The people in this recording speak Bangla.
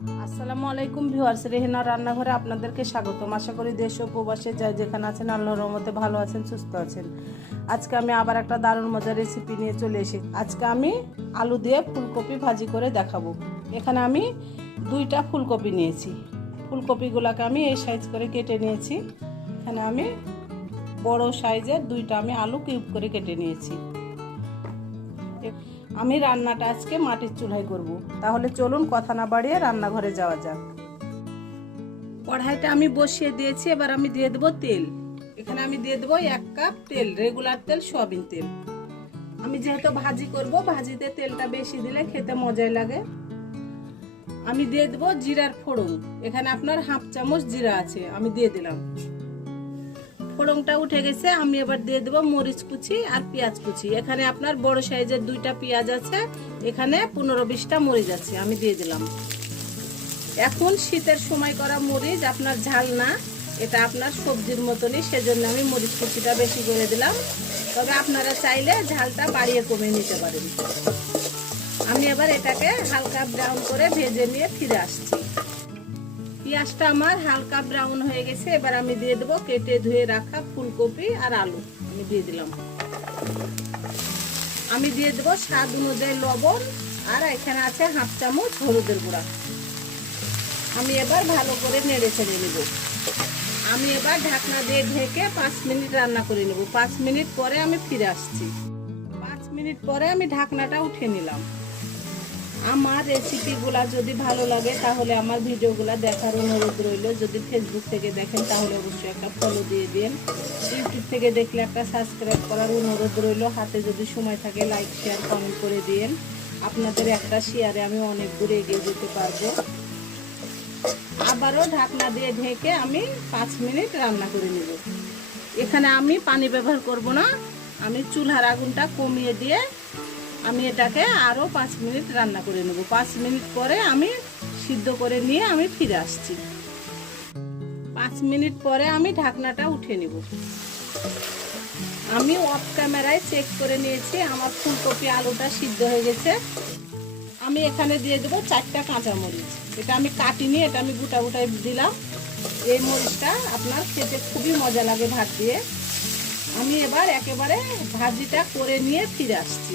আসসালামু আলাইকুম ভিউয়ার্স, রেহেনা রান্নাঘরে আপনাদেরকে স্বাগতম। আশা করি দেশ ও প্রবাসে যাই যেখানে আছেন, আল্লাহর রহমতে ভালো আছেন, সুস্থ আছেন। আজকে আমি আবার একটা দারুণ মজার রেসিপি নিয়ে চলে এসেছি আজকে আমি আলু দিয়ে ফুলকপি ভাজি করে দেখাবো। এখানে আমি দুইটা ফুলকপি নিয়েছি। ফুলকপিগুলোকে আমি এই সাইজ করে কেটে নিয়েছি। এখানে আমি বড় সাইজের দুইটা আমি আলু কিউব করে কেটে নিয়েছি। আমি রান্নাটা আজকে মাটির চুলায় করব। তাহলে চলুন কথা না বাড়িয়ে রান্নাঘরে যাওয়া যাক। কড়াইটা আমি বসিয়ে দিয়েছি, এবার আমি দিয়ে দেবো তেল। এখানে আমি দিয়ে দেবো এক কাপ তেল রেগুলার তেল, সয়াবিন তেল। আমি যেহেতু ভাজি করব, ভাজিতে তেলটা বেশি দিলে খেতে মজাই লাগে। আমি দিয়ে দেবো জিরার ফোড়ন। এখানে আপনার হাফ চামচ জিরা আছে, আমি দিয়ে দিলাম। ফোড়নটা উঠে গেছে, আমি এবার দিয়ে দেবো মরিচ কুচি আর পেঁয়াজ কুচি। এখানে আপনার বড় সাইজের দুইটা পেঁয়াজ আছে, এখানে পনেরো বিশটা মরিচ আছে, আমি দিয়ে দিলাম। এখন শীতের সময় করা মরিচ, আপনার ঝাল না, এটা আপনার সবজির মতনই, সেজন্য আমি মরিচ কুচিটা বেশি করে দিলাম। তবে আপনারা চাইলে ঝালটা বাড়িয়ে কমে নিতে পারেন। আমি এবার এটাকে হালকা ব্রাউন করে ভেজে নিয়ে ফিরে আসছি। পেঁয়াজটা আমার হালকা ব্রাউন হয়ে গেছে, এবার আমি দিয়ে দেবো কেটে ধুয়ে রাখা ফুলকপি আর আলু। আমি দিয়ে দিলাম। আমি দিয়ে দেবো স্বাদ অনুযায়ী লবণ, আর এখানে আছে হাফ চামচ হলুদের গুঁড়া। আমি এবার ভালো করে নেড়ে ছেড়ে নেব। আমি এবার ঢাকনা দিয়ে ঢেকে পাঁচ মিনিট রান্না করে নেব। পাঁচ মিনিট পরে আমি ফিরে আসছি। পাঁচ মিনিট পরে আমি ঢাকনাটা উঠে নিলাম। আমার রেসিপিগুলা যদি ভালো লাগে, তাহলে আমার ভিডিওগুলো দেখার অনুরোধ রইল। যদি ফেসবুক থেকে দেখেন, তাহলে অবশ্যই একটা ফলো দিয়ে দিন ইউটিউব থেকে দেখলে একটা সাবস্ক্রাইব করার অনুরোধ রইল। হাতে যদি সময় থাকে লাইক শেয়ার কমেন্ট করে দিন আপনাদের একটা শেয়ারে আমি অনেক দূরে এগিয়ে যেতে পারব। আবারও ঢাকনা দিয়ে ঢেকে আমি পাঁচ মিনিট রান্না করে নেব। এখানে আমি পানি ব্যবহার করব না। আমি চুলার আগুনটা কমিয়ে দিয়ে আমি এটাকে আরও পাঁচ মিনিট রান্না করে নেব। পাঁচ মিনিট পরে আমি সিদ্ধ করে নিয়ে আমি ফিরে আসছি। পাঁচ মিনিট পরে আমি ঢাকনাটা উঠে নেব। আমি অফ ক্যামেরায় চেক করে নিয়েছি, আমার ফুলকপি আলুটা সিদ্ধ হয়ে গেছে। আমি এখানে দিয়ে দেবো চারটা কাঁচা মরিচ এটা আমি কাটিনি, এটা আমি গোটা গোটায় দিলাম। এই মরিচটা আপনার খেতে খুবই মজা লাগে ভাত দিয়ে। আমি এবার একেবারে ভাজিটা করে নিয়ে ফিরে আসছি।